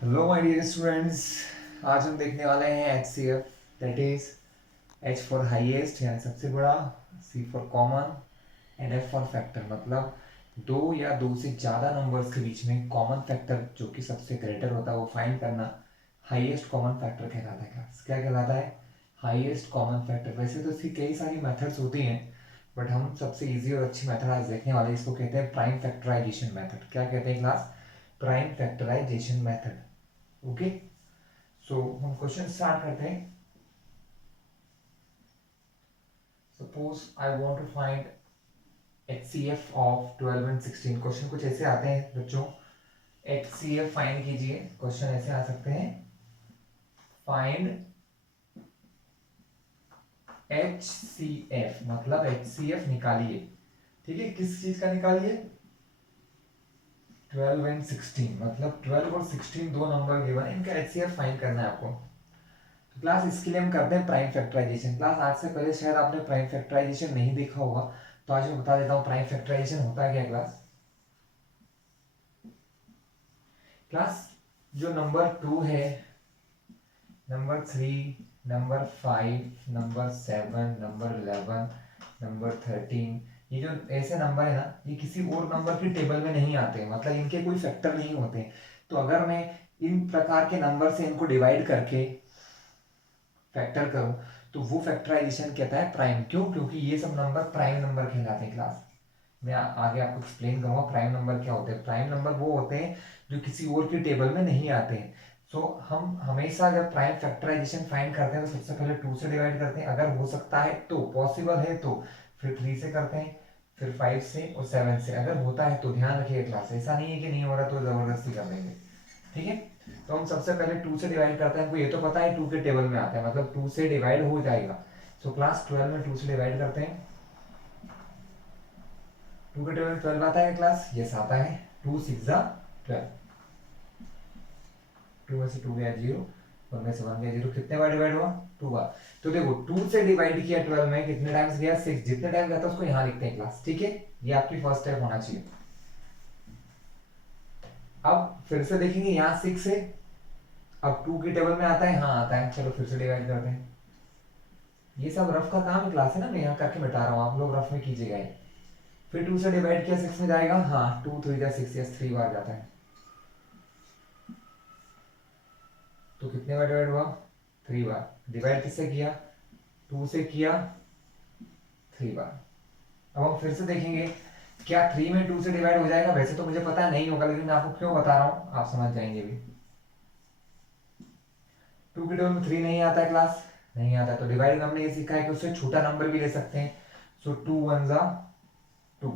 Hello my dear students. आज हम देखने वाले हैं H C F, that is H for highest यानी सबसे बड़ा, C for common and F for factor. मतलब दो या दो से ज़्यादा नंबर्स के बीच में कॉमन फैक्टर जो कि सबसे ग्रेटर होता है वो फाइंड करना हाईएस्ट कॉमन फैक्टर कहलाता है। क्लास क्या कहलाता है? Highest common factor. वैसे तो इसकी कई सारी मेथड्स होती हैं, बट हम सबसे इजी और अच्छी मेथड आज देखने वाले हैं। इसको कहते हैं प्राइम फैक्टराइजेशन मेथड। क्या कहते हैं class? Prime factorization method. Okay, so हम क्वेश्चन स्टार्ट करते हैं। Suppose I want to find HCF of 12 and 16। Question कुछ ऐसे आते हैं बच्चों, HCF फाइंड कीजिए। क्वेश्चन ऐसे आ सकते हैं, फाइंड HCF मतलब HCF निकालिए। ठीक है, किस चीज का निकालिए? 12 एंड 16 मतलब 12 और 16 दो नंबर गिवन है, इनका HCF फाइंड करना है आपको। तो क्लास इसके लिए हम करते हैं प्राइम फैक्टराइजेशन। क्लास आज से पहले शायद आपने प्राइम फैक्टराइजेशन नहीं देखा होगा, तो आज मैं बता देता हूँ प्राइम फैक्टराइजेशन होता है क्या। क्लास जो नंबर 2 है, number 3, number 5, number 7, number 11, number 13, ये जो ऐसे नंबर है ना, ये किसी और नंबर की टेबल में नहीं आते, मतलब इनके कोई फैक्टर नहीं होते। तो अगर मैं इन प्रकार के नंबर से इनको डिवाइड करके फैक्टर करूं तो वो फैक्टराइजेशन कहता है प्राइम। क्यों? क्योंकि ये सब नंबर प्राइम नंबर कहलाते हैं। क्लास मैं आगे आपको एक्सप्लेन करूंगा प्राइम नंबर क्या होते हैं। प्राइम नंबर वो होते हैं जो किसी और की टेबल में नहीं आते हैं। सो हम हमेशा जब प्राइम फैक्टराइजेशन फाइंड करते हैं तो सबसे पहले 2 से डिवाइड करते हैं, अगर हो सकता है तो, पॉसिबल है तो, फिर 3 से करते हैं, फिर 5 से और 7 से। अगर होता है तो ध्यान रखिएगा क्लास, ऐसा नहीं है कि नहीं हो रहा तो जबरदस्ती कर देंगे। ठीक है, तो हम सबसे पहले 2 से डिवाइड करते हैं। हमको ये तो पता है 2 के टेबल में आता है, मतलब 2 से डिवाइड हो जाएगा। सो क्लास 12 में 2 से डिवाइड करते हैं। 2 के टेबल में 12 आता है क्लास, यस आता है। 2 6 जा 12, 2 में से 2 गया 0, 1 में से 1 गया 0। कितने बार डिवाइड हुआ? 2 बार। तो देखो 2 से डिवाइड किया 12 में, कितने टाइम्स गया? 6। जितने टाइम गया था उसको यहाँ लिखते हैं क्लास। ठीक है, ये आपकी फर्स्ट स्टेप होना चाहिए। अब फिर से देखेंगे, यहाँ 6 है, अब 2 की टेबल में आता है, हाँ आता है। चलो फिर से डिवाइड करते हैं। ये सब रफ का काम है क्लास है ना, मैं यहाँ करके मिटा रहा हूँ, आप लोग रफ में कीजिएगा। फिर 2 से डिवाइड किया 6 में जाएगा, हाँ 2 3 जा 6, यस 3 बार जाता है। तो कितने बार डिवाइड हुआ? 3 बार। डिवाइड किससे किया? 2 से किया 3 बार। अब हम फिर से देखेंगे, क्या 3 में 2 से डिवाइड हो जाएगा? वैसे तो मुझे पता नहीं होगा, लेकिन मैं आपको क्यों बता रहा हूँ आप समझ जाएंगे भी। 2 की टेबल में 3 नहीं आता है क्लास, नहीं आता। तो डिवाइड हमने ये सीखा है कि उससे छोटा नंबर भी ले सकते हैं। सो 2 1 जा 2,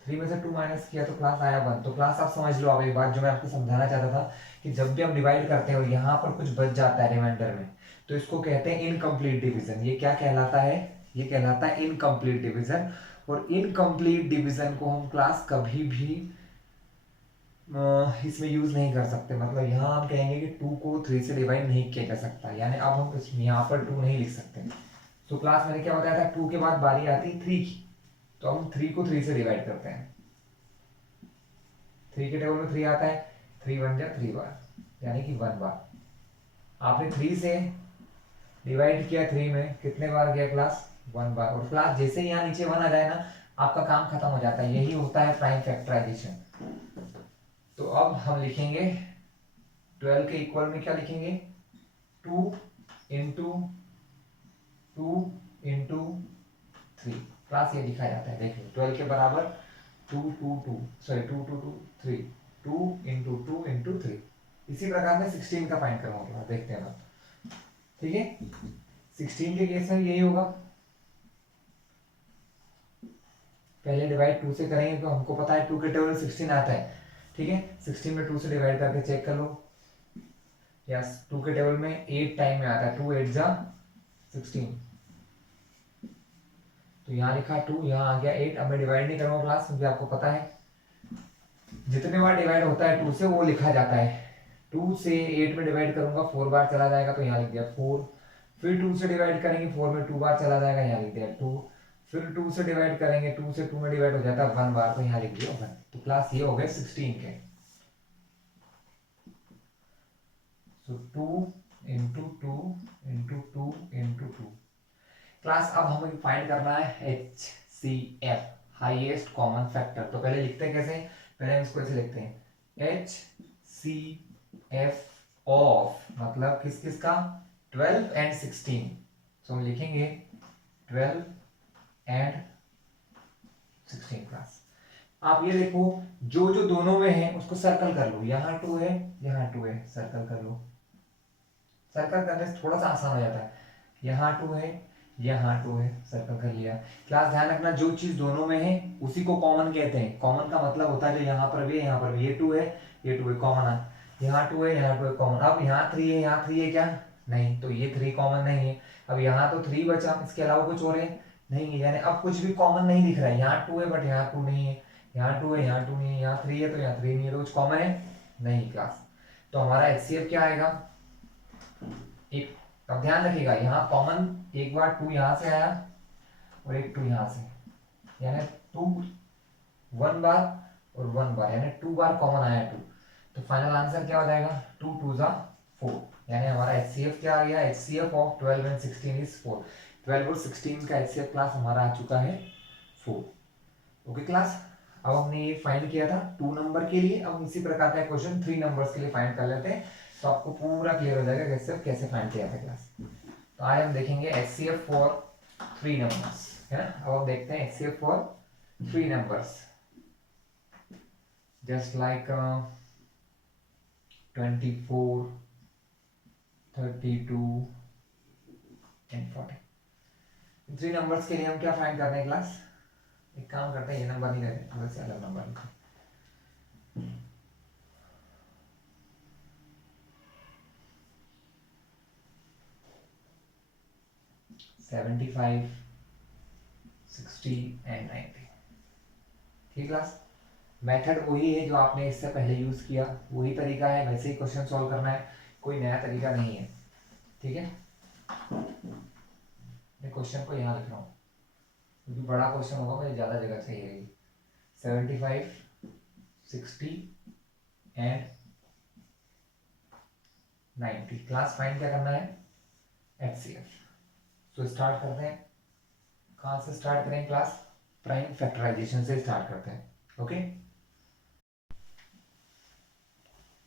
3 में से 2 माइनस किया तो क्लास आया 1। तो क्लास आप समझ लो, अब एक बात जो मैं आपको समझाना चाहता था कि जब भी हम डिवाइड करते हैं और यहाँ पर कुछ बच जाता है रिमाइंडर में, तो इसको कहते हैं इनकम्प्लीट डिवीजन। ये क्या कहलाता है? ये कहलाता है इनकम्प्लीट डिवीजन। और इनकम्प्लीट डिवीजन को हम क्लास कभी भी इसमें यूज नहीं कर सकते। मतलब यहाँ हम कहेंगे कि 2 को 3 से डिवाइड नहीं किया जा सकता, यानी अब हम यहाँ पर 2 नहीं लिख सकते। तो क्लास मैंने क्या बताया था, 2 के बाद बारी आती है 3 की, तो हम 3 को 3 से डिवाइड करते हैं। 3 के टेबल में 3 आता है, 3 1 जा 3 बार, यानी कि 1 बार। आपने 3 से डिवाइड किया 3 में, कितने बार गया क्लास? 1 बार। और क्लास जैसे यहाँ नीचे 1 आ जाए ना, आपका काम खत्म हो जाता है। यही होता है प्राइम फैक्टराइजेशन। तो अब हम लिखेंगे 12 के इक्वल में क्या लिखेंगे? 2 इंटू 2 इंटू 3। क्लास ये लिखा जाता है, देखिए 12 के बराबर 2 2 2 सॉरी 2 2 2 3, 2 इंटू 2 इंटू 3। इसी प्रकार में 16 का फाइंड करूंगा, देखते हैं अब। ठीक है, 16 के केस में यही होगा, पहले डिवाइड 2 से करेंगे तो हमको पता है 2 के टेबल में 16 आता है। ठीक है, 16 में 2 से डिवाइड करके चेक कर लो। यस, 2 के टेबल में 8 टाइम में आता है, 2 8 जा 16। तो यहाँ लिखा 2, यहाँ आ गया 8। अब मैं डिवाइड नहीं करूंगा क्लास, क्योंकि आपको पता है जितने बार डिवाइड होता है 2 से वो लिखा जाता है। 2 से 8 में डिवाइड करूंगा 4 बार चला जाएगा, तो यहाँ लिख दिया 4। फिर 2 से डिवाइड करेंगे 4 में 2 बार चला जाएगा, यहाँ लिख दिया 2। फिर 2 से डिवाइड करेंगे, 2 से 2 में डिवाइड हो जाता है 1 बार, तो यहाँ लिख दिया 1। तो क्लास ये हो गए 16 के। So 2 into two into two into two. Class अब हमें फाइंड करना है H C F, highest common factor. तो पहले लिखते हैं कैसे, पहले हम इसको ऐसे लिखते हैं एच सी एफ ऑफ, मतलब किस किस का, 12 एंड 16। तो हम लिखेंगे 12 एंड 16 क्लास। आप ये देखो जो जो दोनों में है उसको सर्कल कर लो, यहाँ 2 है यहाँ 2 है, सर्कल कर लो। सर्कल करने से थोड़ा सा आसान हो जाता है, यहाँ 2 है यहाँ 2 है, सर्कल कर लिया। क्लास ध्यान रखना जो चीज दोनों में है उसी को कॉमन कहते हैं। कॉमन का मतलब होता है जो यहाँ पर भी है यहाँ पर भी, ये 2 है ये 2 है कॉमन है, यहाँ 2 है यहाँ 2 है कॉमन। अब यहाँ 3 है यहाँ 3 है क्या, नहीं, तो ये 3 कॉमन नहीं है। अब यहाँ तो 3 बचा, इसके अलावा कुछ और है नहीं है, यानी अब कुछ भी कॉमन नहीं दिख रहा है। यहाँ 2 है बट यहाँ 2 नहीं है, यहाँ 2 है यहाँ 2 नहीं है, यहाँ 3 है तो यहाँ 3 नहीं है, तो कुछ कॉमन है नहीं क्लास। तो हमारा HCF क्या आएगा, एक। अब ध्यान रखिएगा यहाँ कॉमन एक बार 2 यहाँ से आया और एक 2 यहाँ से, यानी 2 1 बार और 1 बार, यानी 2 बार कॉमन आया 2। तो फाइनल आंसर क्या हो जाएगा, 2 2 जा 4, यानी हमारा HCF क्या आ गया, HCF ऑफ 12 एंड 16 इज 4। 12 और 16 का HCF क्लास हमारा आ चुका है 4। ओके क्लास, अब हमने ये फाइंड किया था 2 नंबर के लिए। अब इसी प्रकार का क्वेश्चन 3 नंबर्स के लिए फाइंड कर लेते हैं, तो आपको पूरा क्लियर हो जाएगा कैसे फाइंड किया था क्लास। तो आज हम देखेंगे HCF फॉर 3 नंबर्स, है ना। अब हम देखते हैं HCF for 3 numbers, just like 24 32 and 40। 3 numbers के लिए हम क्या फाइंड करते हैं क्लास, एक काम करते हैं ये नंबर नहीं रहते, थोड़े से अलग नंबर लिखते हैं। 75 60 एंड 90। ठीक क्लास, मेथड वही है जो आपने इससे पहले यूज किया, वही तरीका है, वैसे ही क्वेश्चन सॉल्व करना है, कोई नया तरीका नहीं है। ठीक है, मैं क्वेश्चन को यहाँ लिख रहा हूँ क्योंकि बड़ा क्वेश्चन होगा, मुझे ज़्यादा जगह चाहिए रहेगी। 75 60 एंड 90। क्लास फाइंड क्या करना है, HCF। तो स्टार्ट करते हैं, कहाँ से स्टार्ट करें क्लास, प्राइम फैक्टराइजेशन से स्टार्ट करते हैं। ओके,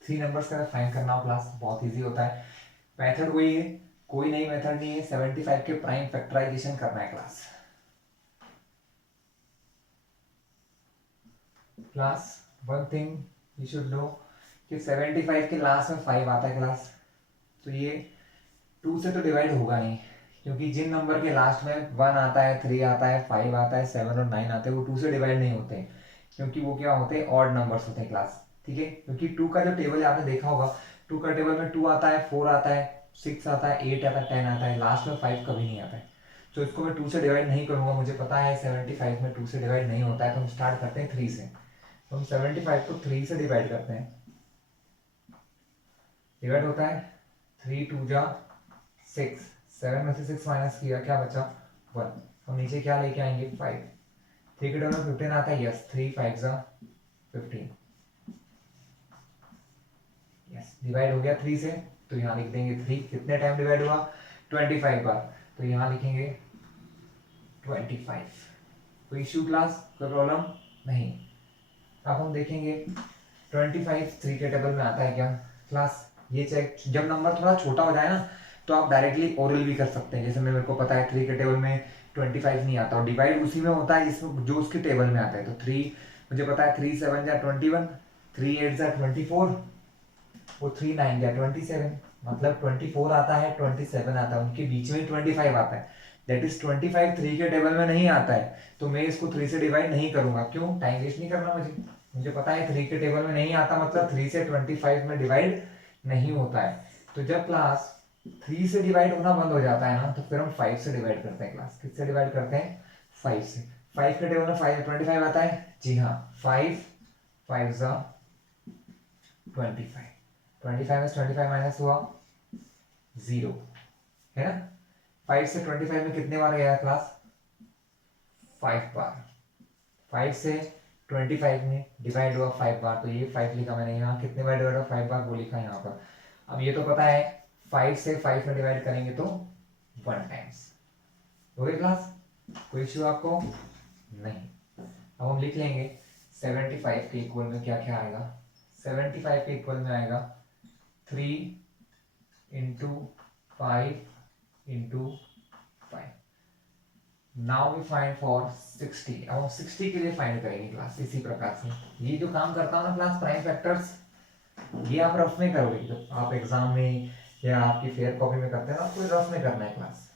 3 नंबर्स का फाइंड करना हो क्लास, बहुत इजी होता है, मेथड वही है, कोई नई मेथड नहीं है। 75 के प्राइम फैक्टराइजेशन करना है class. Class one thing you should know कि 75 के लास्ट में 5 आता है क्लास, तो ये 2 से तो डिवाइड होगा नहीं, क्योंकि जिन नंबर के लास्ट में 1 आता है 3 आता है 5 आता है 7 और 9 आते हैं वो 2 से डिवाइड नहीं होते हैं, क्योंकि वो क्या होते हैं, ऑड नंबर्स होते हैं क्लास। ठीक है, क्योंकि 2 का जो टेबल है आपने देखा होगा, 2 का टेबल में 2 आता है 4 आता है 6 आता है 8 आता है 10 आता है, लास्ट में 5 कभी नहीं आता है। तो इसको मैं 2 से डिवाइड नहीं करूंगा, मुझे पता है 75 में 2 से डिवाइड नहीं होता है। तो हम स्टार्ट करते हैं 3 से, तो हम 75 को 3 से डिवाइड करते हैं, डिवाइड होता है 3 2 जा 6, 7 में से 6 माइनस किया क्या बचा 1, हम नीचे क्या लेके आएंगे 5, 3 के टेबल में 15 आता है, यस 3 5 जा 15, यस डिवाइड हो गया 3 से, तो यहाँ लिख देंगे 3, कितने टाइम डिवाइड हुआ 25 बार, तो यहाँ लिखेंगे 25। कोई इश्यू क्लास, कोई प्रॉब्लम नहीं। अब हम देखेंगे 25 3 के टेबल में आता है क्या क्लास, ये चेक, जब नंबर थोड़ा छोटा हो जाए ना तो आप डायरेक्टली ओरल भी कर सकते हैं। जैसे मेरे को पता है 3 के टेबल में 25 नहीं आता, और डिवाइड उसी में होता है जिसमें जो उसके टेबल में आता है। तो 3 मुझे पता है 3 7 जा 21, 3 8 जा 24, वो 3 9 जा 27, मतलब 24 आता है 27 आता है, उनके बीच में 25 आता है। दैट इज 25 3 के टेबल में नहीं आता है, तो मैं इसको 3 से डिवाइड नहीं करूंगा, क्यों, टाइम वेस्ट नहीं करना मुझे पता है 3 के टेबल में नहीं आता, मतलब 3 से 25 में डिवाइड नहीं होता है। तो जब क्लास 3 से डिवाइड होना बंद हो जाता है ना, तो फिर हम 5 से डिवाइड करते हैं क्लास। किससे डिवाइड करते हैं 5 से। 5 के टेबल में 25 आता है, जी हाँ 5 5 जा 25, 25 में 25 माइनस हुआ 0, है ना। 5 से 25 में कितने बार गया क्लास 5 बार, 5 से 25 में डिवाइड हुआ 5 बार, तो ये 5 लिखा मैंने यहाँ, कितने बार डिवाइड हुआ 5 बार, वो लिखा यहाँ पर। अब ये तो पता है 5 से 5 में डिवाइड करेंगे तो 1 टाइम्स। हो गई क्लास? कोई इश्यू आपको? नहीं। अब हम लिख लेंगे 75 के इक्वल में क्या क्या आएगा। 75 के इक्वल में आएगा 3 into 5 into 5। Now we find for 60। अब हम 60 के लिए फाइंड करेंगे क्लास इसी प्रकार से। ये जो काम करता हूँ ना क्लास प्राइम फैक्टर्स, ये आप रफ में करोगे जब आप एग्जाम में या आपकी फेयर कॉपी में करते हैं ना, आपको रफ में करना है क्लास।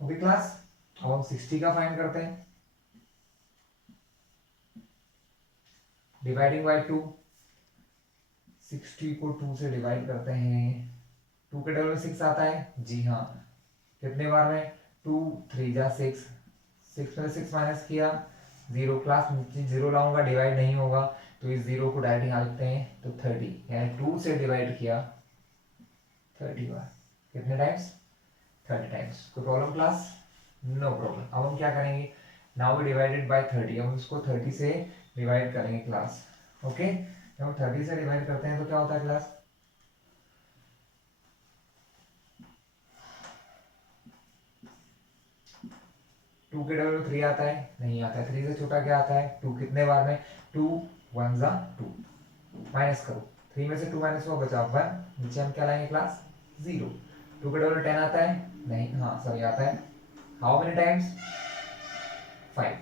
ओके क्लास, अब हम 60 का फाइंड करते हैं। डिवाइडिंग बाय 2, 60 को 2 से डिवाइड करते हैं। 2 के डबल में 6 आता है जी हाँ। कितने बार में? 2 3 जा 6, 6 में 6 माइनस किया 0। क्लास नीचे 0 लाऊंगा, डिवाइड नहीं होगा, तो इस 0 को डायरेक्ट यहाँ लिखते हैं तो 30, यानी 2 से डिवाइड किया 30 बार। कितने टाइम्स? 30 टाइम्स। कोई प्रॉब्लम क्लास? No problem. अब हम क्या करेंगे, नाउ वी डिवाइडेड बाय 30, हम इसको 30 से डिवाइड करेंगे क्लास। ओके, जब हम 30 से डिवाइड करते हैं तो क्या होता है क्लास? 2 के डबल में 3 आता है? नहीं आता है। 3 से छोटा क्या आता है? 2। कितने बार में? 2 1 जा 2। माइनस करो, 3 में से 2 माइनस हुआ, बचा 1। नीचे हम क्या लाएंगे क्लास? 0। 2 के डबल में 10 आता है? नहीं, हाँ सॉरी आता है। How many times? 5।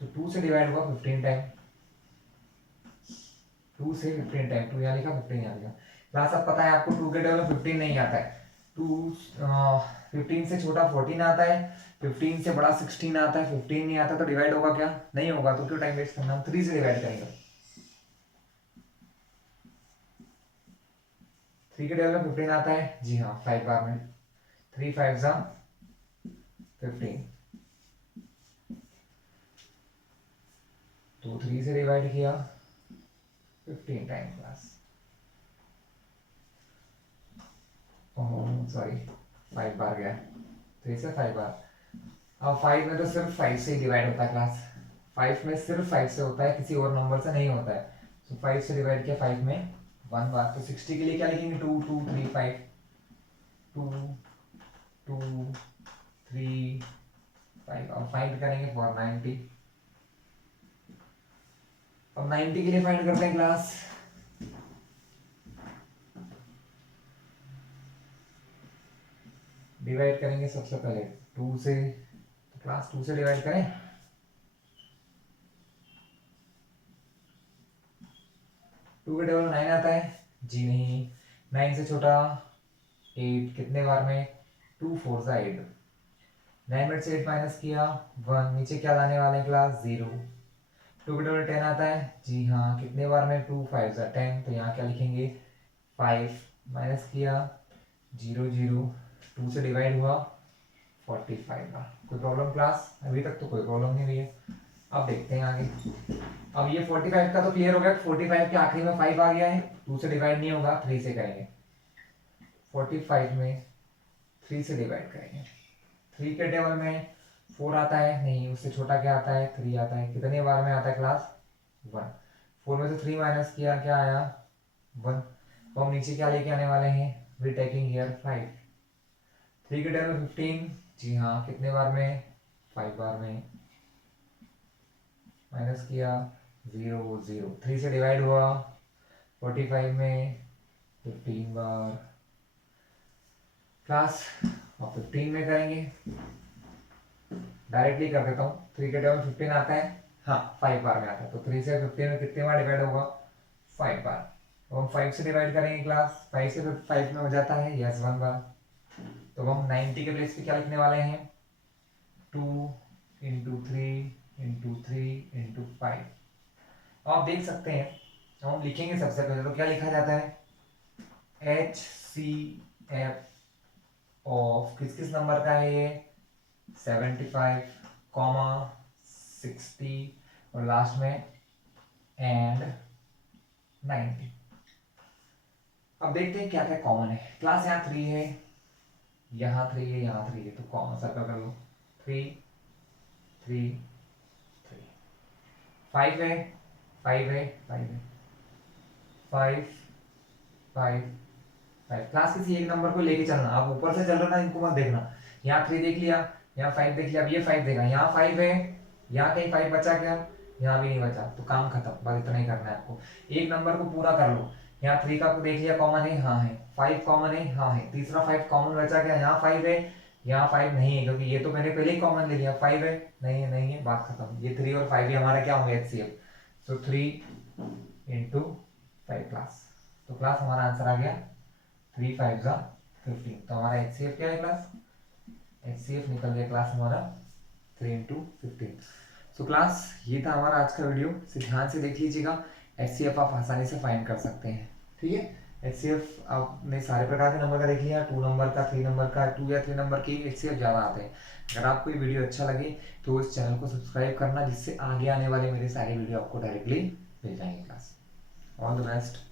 तो 2 से डिवाइड हुआ 15 टाइम। 2 से 15 टाइम, 2 यहाँ लिखा 15 यहाँ लिखा। क्लास अब पता है आपको 2 के डबल में 15 नहीं आता है। 2 15 से छोटा 14 आता है, 15 से बड़ा 16 आता है। 15 नहीं आता तो डिवाइड होगा क्या? नहीं होगा, तो क्यों टाइम वेस्ट करना, हम 3 से डिवाइड करेंगे। 3 के डबल में 15 आता है जी हाँ, 5 बार में। 3 5 जा 15, तो 3 से डिवाइड किया 15 टाइम क्लास। सॉरी 5 बार गया, 3 से 5 बार। अब 5 में तो सिर्फ 5 से ही डिवाइड होता है क्लास। 5 में सिर्फ 5 से होता है, किसी और नंबर से नहीं होता है। तो 5 से डिवाइड किया 5 में 1 बार। तो 60 के लिए क्या लिखेंगे? 2 2 3 5, 2 2 3 5। अब फाइंड करेंगे फॉर 90। अब 90 के लिए फाइंड करते हैं क्लास। डिवाइड करेंगे सबसे पहले 2 से, तो क्लास 2 से डिवाइड करें। 2 के डबल 9 आता है जी नहीं। 9 से छोटा 8, कितने बार में? 2 4 जा 8। 9 में से 8 माइनस किया 1, नीचे क्या लाने वाले हैं क्लास? 0। 2 के डबल 10 आता है जी हाँ। कितने बार में? 2 5 जा 10, तो यहाँ क्या लिखेंगे? 5 माइनस किया 0 0। 2 से डिवाइड हुआ 45 का। कोई प्रॉब्लम क्लास? अभी तक तो कोई प्रॉब्लम नहीं हुई है। अब देखते हैं आगे। अब ये 45 का तो क्लियर हो गया। 45 के आखिरी में 5 आ गया है, 2 से डिवाइड नहीं होगा, 3 से करेंगे। 45 में 3 से डिवाइड करेंगे। 3 के टेबल में 4 आता है? नहीं, उससे छोटा क्या आता है? 3 आता है। कितने बार में आता है क्लास? 1। 4 में से 3 माइनस किया, क्या आया? 1। तो हम नीचे क्या लेके आने वाले हैं? We taking here 5। 3 के टेबल में 15 जी हाँ। कितने बार में? 5 बार में। माइनस किया 0 0। 3 से डिवाइड हुआ 45 में 15 बार क्लास। और 15 में करेंगे, डायरेक्टली कर देता हूँ। 3 के टेबल 15 आता है? हाँ, 5 बार में आता है। तो 3 से 15 में कितने बार डिवाइड होगा? 5 बार। तो हम 5 से डिवाइड करेंगे क्लास। 5 से 5 में हो जाता है यस 1 बार। तो हम 90 के प्लेस पे क्या लिखने वाले हैं? 2 इंटू 3 इंटू 3 इंटू 5। आप देख सकते हैं, तो हम लिखेंगे सबसे पहले तो क्या लिखा जाता है? HCF ऑफ किस किस नंबर का है ये? 75, 60 और लास्ट में एंड 90। अब देखते हैं क्या क्या कॉमन है क्लास। यहाँ 3 है, यहाँ 3 है, यहाँ 3 है, तो कॉमन सर्कल कर लो। 3 3 3। 5 है, 5 है, 5 5 5। क्लास किसी एक नंबर को लेके चलना, आप ऊपर से चल रहे हो ना, इनको मत देखना। यहाँ 3 देख लिया, यहाँ 5 देख लिया, अब ये 5 देखा, यहाँ 5 है, यहाँ कहीं 5 बचा क्या, यहाँ भी नहीं बचा, तो काम खत्म, बस इतना ही करना है आपको। एक नंबर को पूरा कर लो। यहाँ 3 का देख लिया कॉमन है, हाँ है, 5 कॉमन है, हाँ है, तीसरा 5 कॉमन बचा क्या, यहाँ 5 है, यहाँ 5 नहीं है, क्योंकि ये तो मैंने पहले ही कॉमन ले लिया, 5 है, नहीं है, नहीं है, बात खत्म। ये 3 और 5 ही हमारा क्या होंगे, HCF। सो 3 इंटू 5 क्लास। तो क्लास हमारा आंसर आ गया 3 5 जा 15। तो हमारा HCF क्या है क्लास, HCF निकल गया क्लास हमारा 3 इंटू 15। सो क्लास ये था हमारा आज का वीडियो, इसे ध्यान से देख लीजिएगा। HCF आप आसानी से फाइंड कर सकते हैं, ठीक है। HCF आपने सारे प्रकार के नंबर का देख लिया, 2 नंबर का, 3 नंबर का, 2 या 3 नंबर के HCF ज़्यादा आते हैं। अगर आपको ये वीडियो अच्छा लगे तो इस चैनल को सब्सक्राइब करना, जिससे आगे आने वाले मेरे सारे वीडियो आपको डायरेक्टली मिल जाएंगे क्लास। All the best.